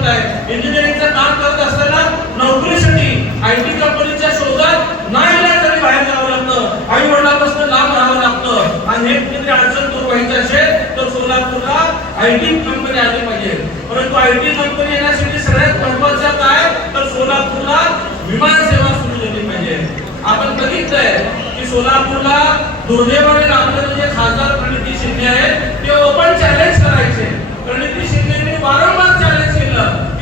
गोष्ट आहे. इंजिनिअरिंगचं काम करत असताना नोकरीसाठी आय टी कंपनीच्या शोधात नाही तरी बाहेर जावं लागतं. आई वडिलांपासून लांब राहावं लागतं. आणि हे कुठेतरी अडचण दूर व्हायची असेल तर सोलापूरला आय टी कंपनी आली पाहिजे. परंतु आय टी कंपनी येण्यासाठी सगळ्यात महत्वाचं काय? तर सोलापूरला विमान सेवा सुरू केली पाहिजे. आपण बघितलंय की सोलापूरला दुर्दैवाने लाभलेले जे खासदार प्रणिती शिंदे आहेत ते ओपन चॅलेंज करायचे. प्रणिती शिंदे वारंवार चॅलेंज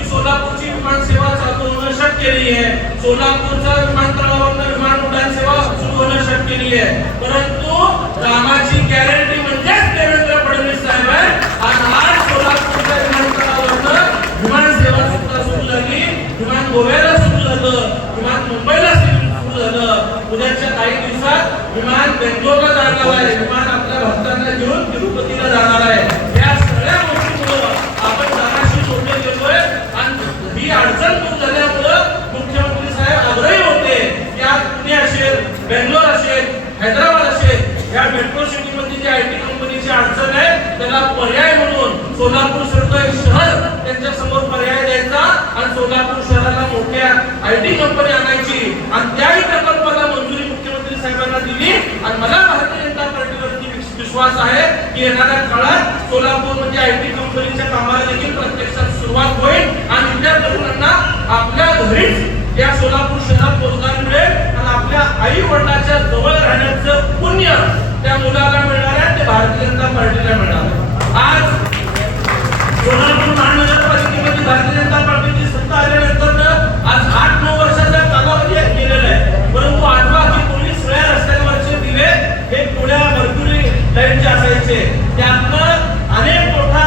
सोलापूरची विमान सेवा चालू होणं शक्य नाही आहे. सोलापूरच्या विमानतळावरनं विमान उड्डाण सेवा सुरू होणं शक्य नाही आहे. परंतु कामाची गॅरंटी म्हणजेच देवेंद्र फडणवीस साहेब आहे आज आज सोलापूरच्या विमानतळावरनं विमान सेवा सुद्धा सुरू झाली. विमान गोव्याला सुरू झालं. विमान मुंबईला सुरू झालं. उद्याच्या काही दिवसात विमान बेंगलोरला जाणार आहे. विमान आपल्या भक्तांना घेऊन तिरुपतीला जाणार आहे या सगळ्या गोष्टीमुळं आपण जाण्याशी जोडले गेलोय आणि ही अडचण दूर झाल्यामुळं मुख्यमंत्री साहेब आग्रही होते की आज पुणे असेल बेंगलोर असेल हैदराबाद असेल या मेट्रो सिटी मध्ये जी आय टी कंपनीची अडचण आहे त्याला पर्याय म्हणून सोलापूर सारखं एक शहर त्यांच्यासमोर पर्याय द्यायचा आणि सोलापूर शहराला मोठ्या आय टी कंपनी आणायची. आणि त्याही प्रकल्पाला मंजुरी मुख्यमंत्री साहेबांना दिली. आणि मला भारतीय जनता पार्टीवरती विश्वास आहे की येणाऱ्या काळात सोलापूर म्हणजे आय टी कंपनीच्या कामाला देखील प्रत्यक्षात सुरुवात होईल. आणि इथल्या तरुणांना आपल्या घरीच या सोलापूर करायचे त्यांना अनेक मोठा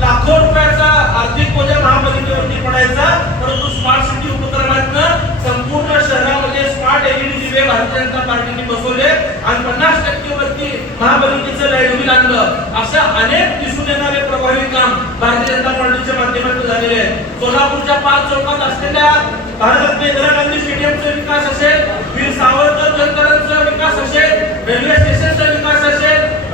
लाखो रुपयाचा आर्थिक बोजा महापालिकेवरती पडायचा. परंतु स्मार्ट सिटी उपक्रमातनं संपूर्ण शहरामध्ये स्मार्ट एलईडी दिवे भारतीय जनता पार्टीने बसवले आणि पन्नास टक्केवरती महापालिकेचं लाइट बिल आणलं अशा अनेक दिसून येणारे प्रभावी काम भारतीय जनता पार्टीच्या माध्यमातून झालेले आहे सोलापूरच्या पाच चौकात असलेल्या भारतरत्न इंदिरा गांधी स्टेडियमचा विकास असेल वीर सावरकर जलतरणचा विकास असेल रेल्वे स्टेशनचा विकास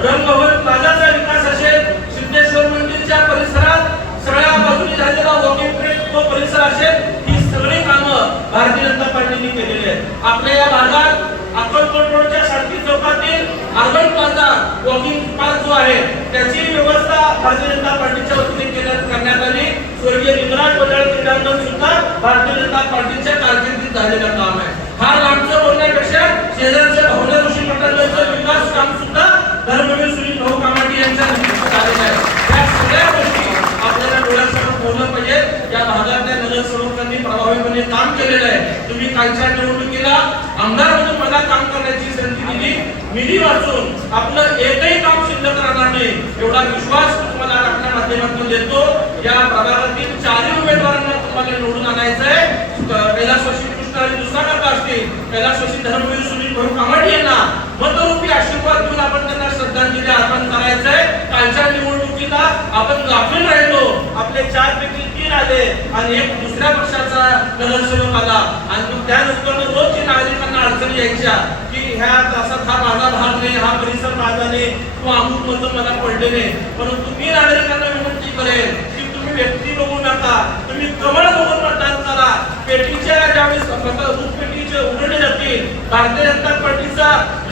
रंगभवन प्लाझाचा विकास असेल सिद्धेश्वर मंदिरच्या परिसरात सगळ्या बाजूने झालेला वॉकिंग ट्रेक तो परिसर असेल ही सगळी कामं भारतीय जनता पार्टीने केलेली आहेत. आपल्या या भागात अक्कलकोट रोडच्या शांती चौकातील अर्बन प्लाझा वॉकिंग पार्क जो आहे त्याची व्यवस्था भारतीय जनता पार्टीच्या वतीने करण्यात आली. स्वर्गीय निमराज बजाळ क्रीडांगण सुद्धा भारतीय जनता पार्टीच्या कारकिर्दीत झालेलं केलेलं आहे. तुम्ही कालच्या निवडणुकीला आमदार म्हणून मला काम करण्याची संधी दिली. निधी वाचून आपलं एकही काम शिल्लक राहणार नाही एवढा विश्वास तुम्हाला आपल्या माध्यमातून देतो. या प्रभागातील चारही उमेदवारांना तुम्हाला निवडून आणायचं आहे. कैलासवासी कृष्ण आणि दुसरा करता असतील. कैलास वशी धर्मवीर सुनील भाऊ कामाडी यांना मतरूपी आशीर्वाद देऊन आपण त्यांना श्रद्धांजली अर्पण करायचं आहे. कालच्या निवडणुकीला आपण गाफील राहिलो. आपले चार पैकी चिन्ह आले आणि एक दुसऱ्या पक्षाचा नगरसेवक आला. आणि मग त्यानंतर रोजची नागरिकांना अडचणी यायच्या की ह्या तासात हा माझा भाग नाही हा परिसर माझा नाही किंवा अमुक मत मला पडले नाही. परंतु मी नागरिकांना विनंती करेन की तुम्ही व्यक्ती बघू नका तुम्ही कमळ बघून मतदान करा. पेटीच्या ज्यावेळेस मत- पेटीचे उघडले जातील भारतीय जनता पार्टी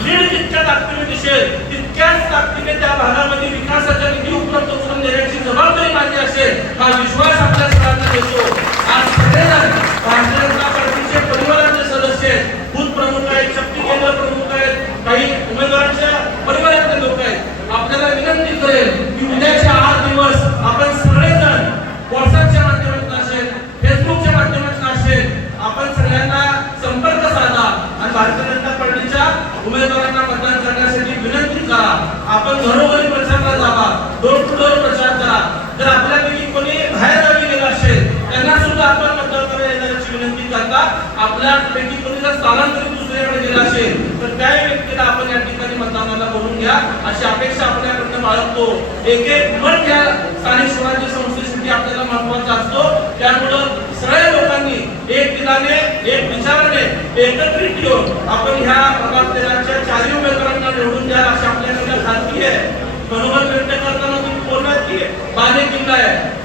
लीड जितक्या ताकदीने दिसेल तितक्याच ताकदीने त्या भागामध्ये विकासाच्या निधी उपलब्ध करून देण्याची जबाबदारी माझी असेल हा विश्वास आपल्या सगळ्यांना देतो. आज सगळेजण भारतीय जनता पार्टीचे परिवाराचे सदस्य आहेत. बूथ प्रमुख आहेत शक्ती केंद्र प्रमुख आहेत काही उमेदवारांच्या परिवारातले लोक आहेत. आपल्याला विनंती करेल की उद्याच्या आठ दिवस आपण सगळेजण व्हॉट्सअपच्या माध्यमातून असेल फेसबुकच्या माध्यमातून असेल आपण सगळ्यांना संपर्क साधा आणि भारतीय जनता पार्टीच्या उमेदवारांना मतदान करण्यासाठी विनंती करा. आपण घरोघरी प्रचारला जावा. डोर टू डोर प्रचार करा. जर आपल्यापैकी कोणी बाहेर गावी गेला असेल त्यांना सुद्धा आपण मतदान करायला येण्याची विनंती करता. आपल्यापैकी कोणी जर स्थलांतरित दुसऱ्याकडे गेला असेल तर त्या व्यक्तीला आपण या ठिकाणी मतदानाला बोलून घ्या. अशी अपेक्षा आपल्याकडनं बाळगतो. एक एक मत या स्थानिक स्वराज्य संस्थेसाठी आपल्याला महत्त्वाचा असतो. त्यामुळं सगळ्या लोकांनी एक दिलाने एक विचाराने एकत्रित येऊन आपण ह्या प्रभाग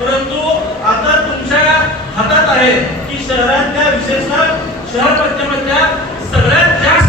परंतु आता तुमच्या हातात आहे की शहरातल्या विशेषतः शहर पश्चिमातल्या सगळ्यात जास्त